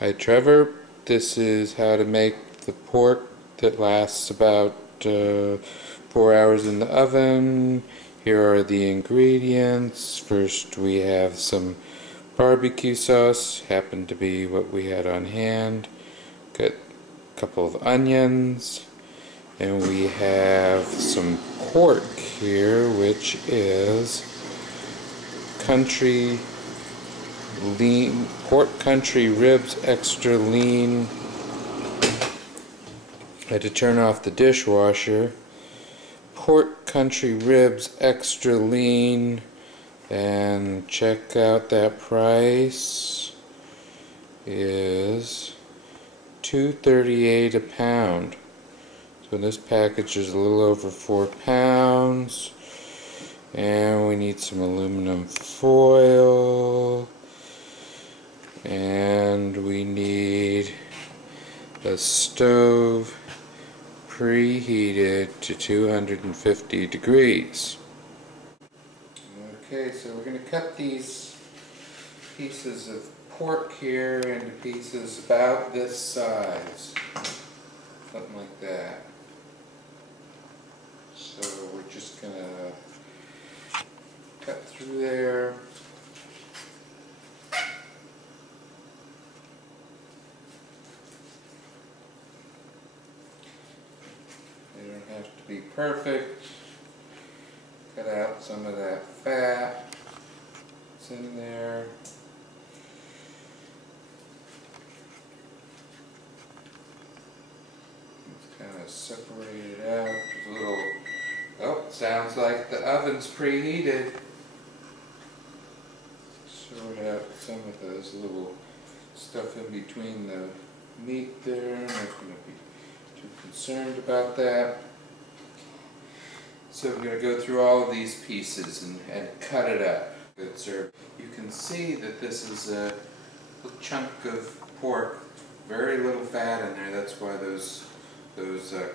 Hi Trevor, this is how to make the pork that lasts about 4 hours in the oven. Here are the ingredients. First we have some barbecue sauce, happened to be what we had on hand. Got a couple of onions, and we have some pork here, which is pork country ribs extra lean. I had to turn off the dishwasher. Pork country ribs extra lean, and check out that price is $2.38 a pound. So this package is a little over 4 pounds. And we need some aluminum foil, and we need a stove preheated to 250 degrees. Okay, so we're going to cut these pieces of pork here into pieces about this size, something like that. So we're just going to cut through there. They don't have to be perfect. Cut out some of that fat that's in there. Let's kind of separate it out. There's a little, oh, sounds like the oven's preheated. Sort out some of those little stuff in between the meat there. I'm not going to be too concerned about that. So we're going to go through all of these pieces and cut it up. Good sir. You can see that this is a chunk of pork, very little fat in there. That's why those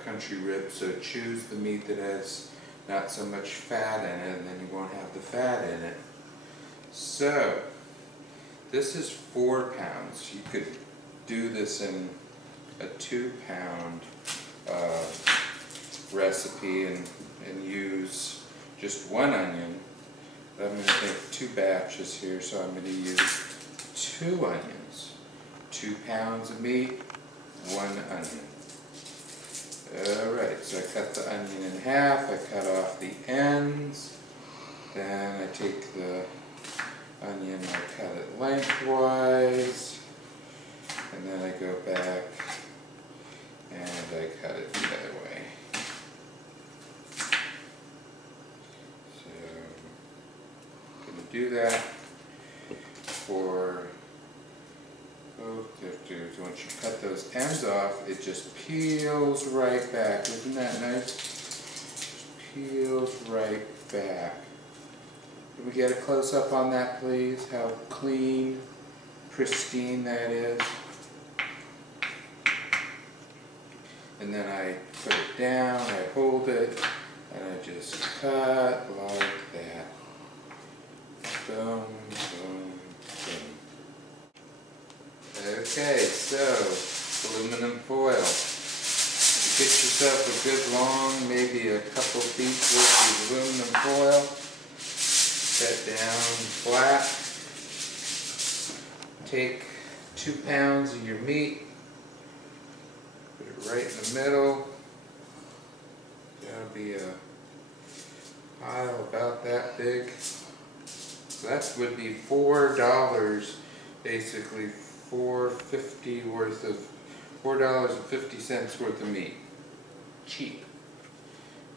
country ribs. So choose the meat that has not so much fat in it, and then you won't have the fat in it. So this is 4 pounds. You could do this in a 2-pound recipe and use just 1 onion. But I'm going to make 2 batches here, so I'm going to use 2 onions. 2 pounds of meat, 1 onion. Alright, so I cut the onion in half, I cut off the ends, then I take the onion, I cut it lengthwise, and then I go back and I cut it the other way. So I'm going to do that for both. Once you cut those ends off, it just peels right back. Isn't that nice? Just peels right back. Can we get a close-up on that, please? How clean, pristine that is. And then I put it down, I hold it, and I just cut like that. Boom, boom, boom. Okay, so aluminum foil. Get yourself a good long, maybe a couple feet worth of aluminum foil. Set down flat. Take 2 pounds of your meat. Put it right in the middle. That'll be a pile about that big. So that would be $4, basically $4.50 worth of $4.50 worth of meat. Cheap.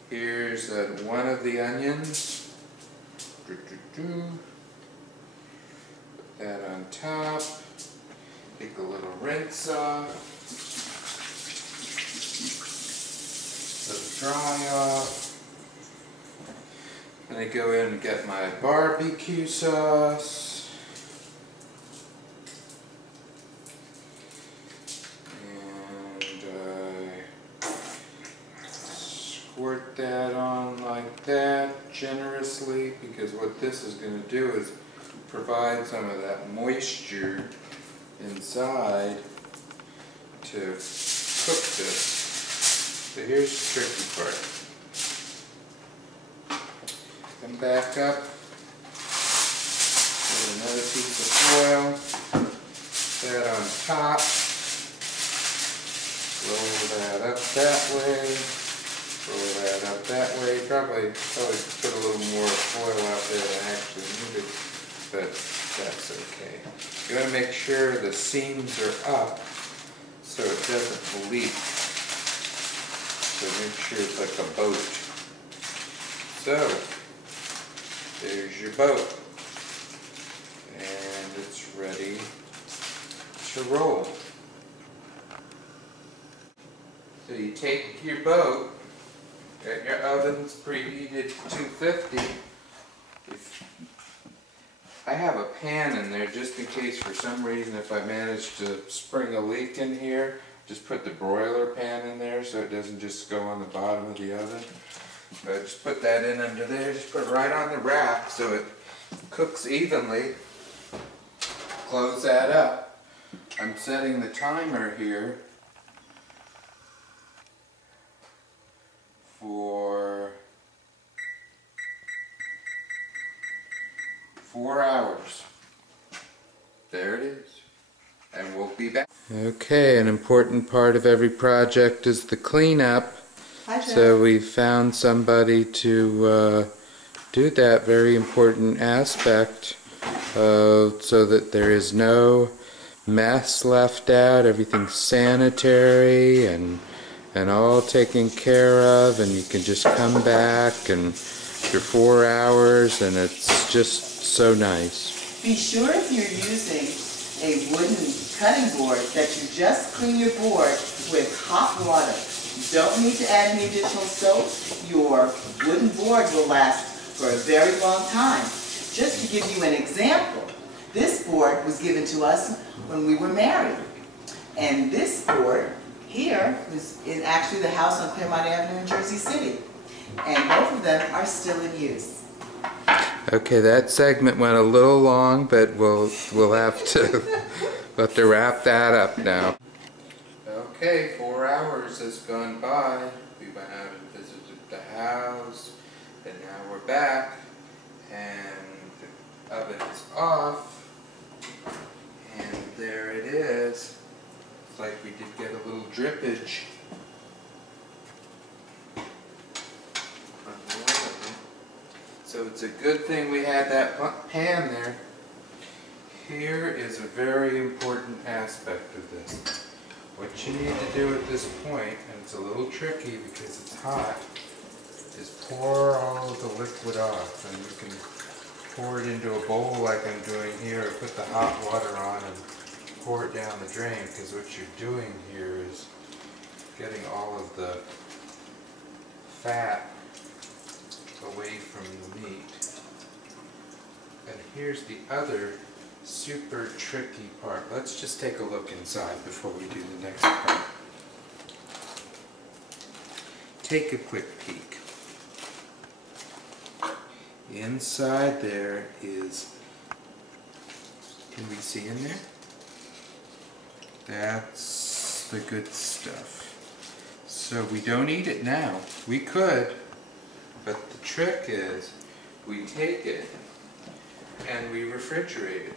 Here's one of the onions. Put that on top. Take a little rinse off. Let it dry off. Then I go in and get my barbecue sauce. And squirt that on like that generously, because what this is going to do is provide some of that moisture inside inside to cook this. So here's the tricky part. Come back up with another piece of foil, put that on top, roll that up that way, roll that up that way. Probably put a little more foil out there than actually needed, but that's okay. You want to make sure the seams are up so it doesn't leak. So make sure it's like a boat. So there's your boat, and it's ready to roll. So you take your boat, got your ovens preheated to 250. I have a pan in there just in case for some reason if I manage to spring a leak in here, just put the broiler pan in there so it doesn't just go on the bottom of the oven. But just put that in under there, just put it right on the rack so it cooks evenly. Close that up. I'm setting the timer here for 4 hours. There it is. And we'll be back. Okay, an important part of every project is the cleanup. Hi, Jeff. So we found somebody to do that very important aspect so that there is no mess left out, everything's sanitary and all taken care of, and you can just come back and after 4 hours and it's just so nice. Be sure if you're using a wooden cutting board that you just clean your board with hot water. You don't need to add any additional soap. Your wooden board will last for a very long time. Just to give you an example, this board was given to us when we were married. And this board here is in actually the house on Claremont Avenue in Jersey City. And both of them are still in use. Okay, that segment went a little long, but we'll have to wrap that up now. Okay, 4 hours has gone by. We went out and visited the house, and now we're back, and the oven is off, and there it is. It's like we did get a little drippage. So it's a good thing we had that pan there. Here is a very important aspect of this. What you need to do at this point, and it's a little tricky because it's hot, is pour all of the liquid off. And you can pour it into a bowl like I'm doing here, or put the hot water on and pour it down the drain, because what you're doing here is getting all of the fat away from the meat. And here's the other super tricky part. Let's just take a look inside before we do the next part. Take a quick peek. Inside there is, can we see in there? That's the good stuff. So we don't eat it now. We could, but the trick is we take it and we refrigerate it.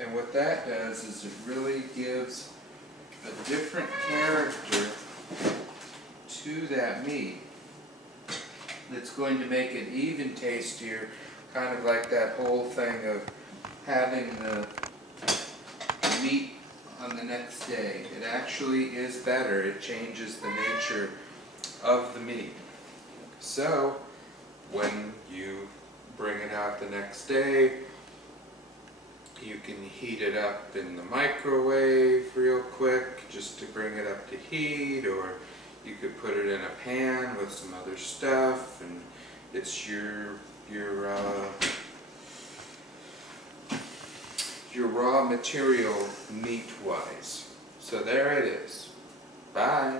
And what that does is it really gives a different character to that meat that's going to make it even tastier, kind of like that whole thing of having the meat on the next day. It actually is better. It changes the nature of the meat. So when you bring it out the next day, you can heat it up in the microwave real quick just to bring it up to heat, or you could put it in a pan with some other stuff, and it's your raw material meat-wise. So there it is. Bye.